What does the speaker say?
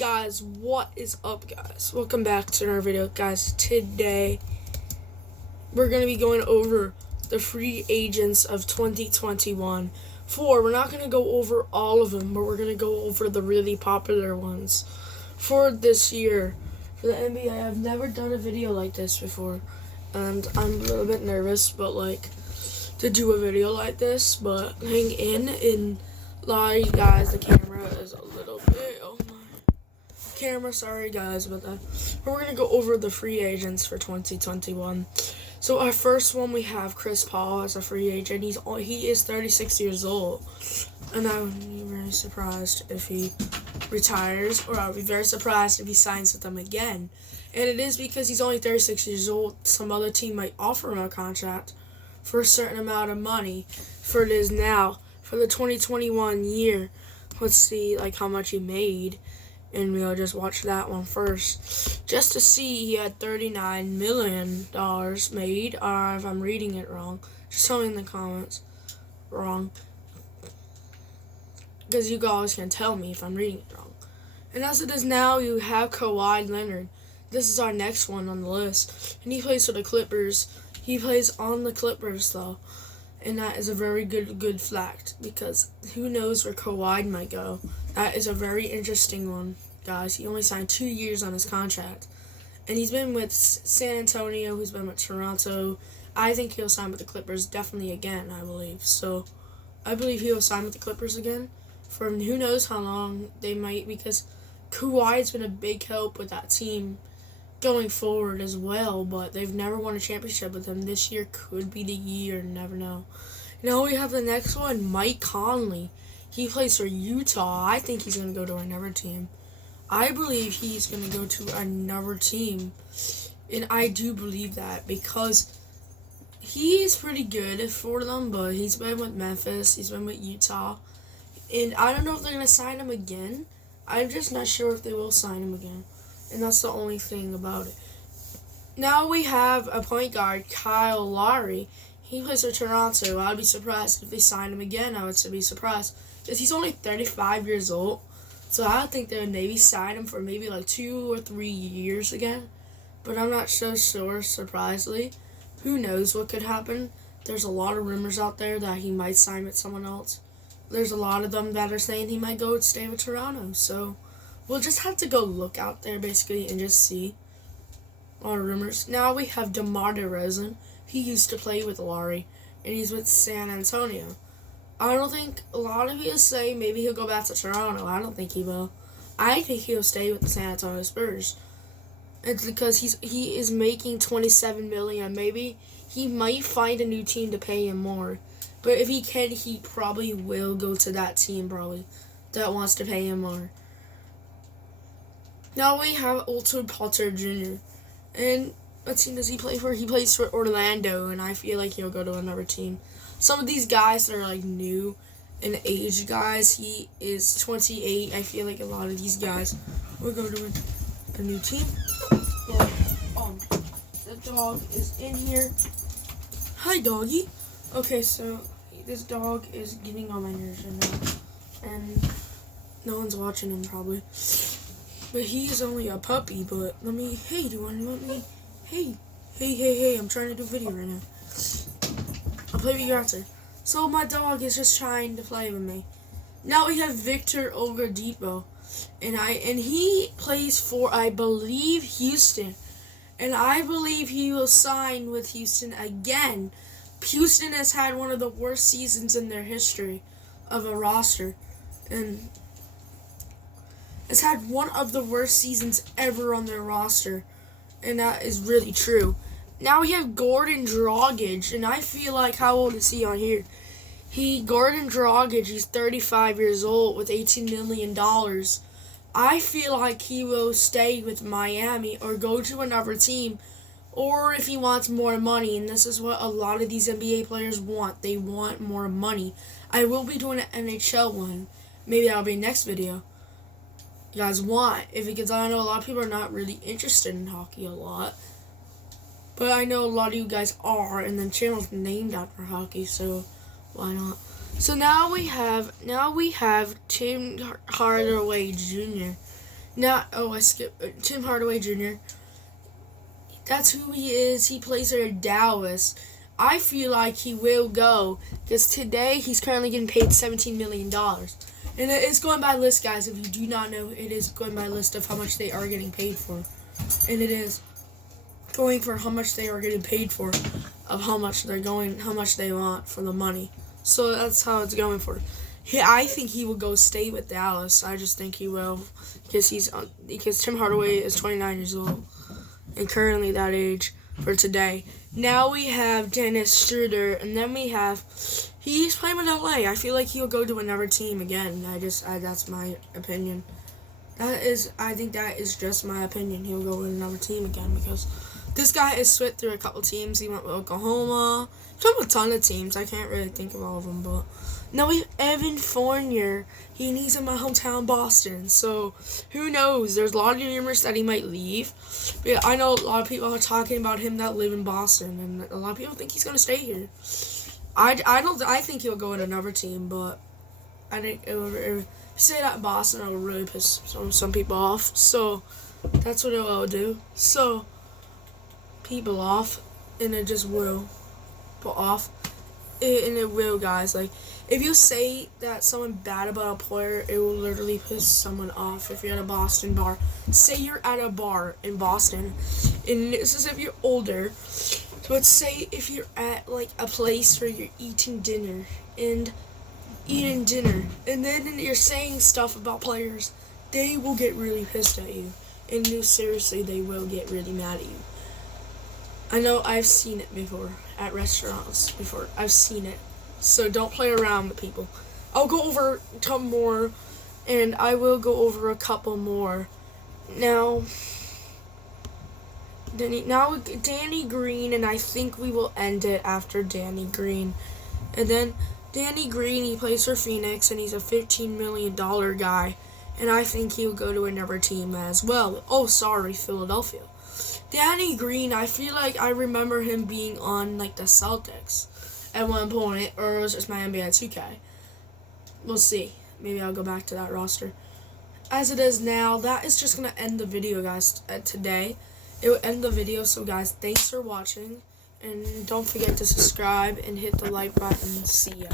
Guys, what is up, guys? Welcome back to another video. Guys, today we're going to be going over the free agents of 2021. We're not going to go over all of them, but we're going to go over the really popular ones for this year. For the NBA, I've never done a video like this before, and I'm a little bit nervous, but to do a video like this, but hang in and lie, guys, the camera is a little bit, oh my camera, sorry guys about that. But we're going to go over the free agents for 2021. So our first one, we have Chris Paul as a free agent. He is 36 years old, and I would be very surprised if he retires, or I would be very surprised if he signs with them again. And it is because he's only 36 years old. Some other team might offer him a contract for a certain amount of money for it is now. For the 2021 year, let's see how much he made, and we'll just watch that one first, just to see. He had $39 million made, or if I'm reading it wrong, just tell me in the comments wrong, because you guys can tell me if I'm reading it wrong. And as it is now, you have Kawhi Leonard. This is our next one on the list, and he plays for the Clippers. He plays on the Clippers though. And that is a very good fact, because who knows where Kawhi might go. That is a very interesting one, guys. He only signed 2 years on his contract. And he's been with San Antonio, he's been with Toronto. I think he'll sign with the Clippers definitely again, I believe. So, I believe he'll sign with the Clippers again for who knows how long they might, because Kawhi's been a big help with that team going forward as well, but they've never won a championship with him. This year could be the year, never know. Now we have the next one, Mike Conley. He plays for Utah. I think he's going to go to another team. I believe he's going to go to another team, and I do believe that because he's pretty good for them, but he's been with Memphis, he's been with Utah, and I don't know if they're going to sign him again. I'm just not sure if they will sign him again. And that's the only thing about it. Now we have a point guard, Kyle Lowry. He plays for Toronto. I'd be surprised if they sign him again. I would be surprised, because he's only 35 years old. So I would think they would maybe sign him for maybe 2 or 3 years again. But I'm not so sure, surprisingly. Who knows what could happen? There's a lot of rumors out there that he might sign with someone else. There's a lot of them that are saying he might go stay with Toronto. So we'll just have to go look out there, basically, and just see. A lot of rumors. Now we have DeMar DeRozan. He used to play with Lowry, and he's with San Antonio. I don't think a lot of you say maybe he'll go back to Toronto. I don't think he will. I think he'll stay with the San Antonio Spurs. It's because he is making $27 million. Maybe he might find a new team to pay him more. But if he can, he probably will go to that team, probably, that wants to pay him more. Now we have Otto Porter Jr. And what team does he play for? He plays for Orlando, and I feel like he'll go to another team. Some of these guys that are new in age, guys, he is 28. I feel like a lot of these guys will go to a new team. But, the dog is in here. Hi, doggy. Okay, so this dog is getting on my nerves right now, and no one's watching him probably. But he is only a puppy, but hey, do you want me? Hey, I'm trying to do a video right now. I'll play with your answer. So my dog is just trying to play with me. Now we have Victor Oladipo, and he plays for, I believe, Houston. And I believe he will sign with Houston again. Houston has had one of the worst seasons in their history of a roster, and has had one of the worst seasons ever on their roster, and that is really true. Now we have Goran Dragic, and I feel like, how old is he on here? Goran Dragic, he's 35 years old with $18 million. I feel like he will stay with Miami or go to another team, or if he wants more money, and this is what a lot of these NBA players want. They want more money. I will be doing an NHL one. Maybe that'll be next video. You guys want, because I know a lot of people are not really interested in hockey a lot, but I know a lot of you guys are, and the channel's named after hockey, so why not? So now we have Tim Hardaway Jr. Now, oh, I skipped Tim Hardaway Jr. That's who he is. He plays for Dallas. I feel like he will go because today he's currently getting paid $17 million. And it is going by list, guys. If you do not know, it is going by list of how much they are getting paid for. And it is going for how much they are getting paid for, of how much they want for the money. So that's how it's going for. I think he will go stay with Dallas. I just think he will because Tim Hardaway is 29 years old and currently that age for today. Now we have Dennis Schroeder, and then he's playing with LA. I feel like he'll go to another team again. That's my opinion. I think that is just my opinion. He'll go with another team again because this guy has switched through a couple teams. He went with Oklahoma. He's went with a ton of teams. I can't really think of all of them, but now we have Evan Fournier. He's in my hometown, Boston. So who knows? There's a lot of rumors that he might leave. But I know a lot of people are talking about him that live in Boston, and a lot of people think he's gonna stay here. I think he'll go with another team, but I think if you say that in Boston, it will really piss some people off. So that's what it will do. So people off, and it just will put off. And it will, guys. Like, if you say that someone bad about a player, it will literally piss someone off. If you're at a Boston bar, say you're at a bar in Boston, and this is if you're older, but say if you're at, like, a place where you're eating dinner, and then you're saying stuff about players, they will get really pissed at you. And no, seriously, they will get really mad at you. I know I've seen it before at restaurants before. I've seen it. So don't play around with people. I'll go over some more, and I will go over a couple more. Now Danny Green, and I think we will end it after Danny Green. And then Danny Green, he plays for Phoenix, and he's a $15 million guy. And I think he'll go to another team as well. Oh, sorry, Philadelphia. Danny Green, I feel like I remember him being on, like, the Celtics at one point, or it was just my NBA 2K. We'll see. Maybe I'll go back to that roster. As it is now, that is just going to end the video, guys, today. It will end the video, so, guys, thanks for watching, and don't forget to subscribe and hit the like button. See ya.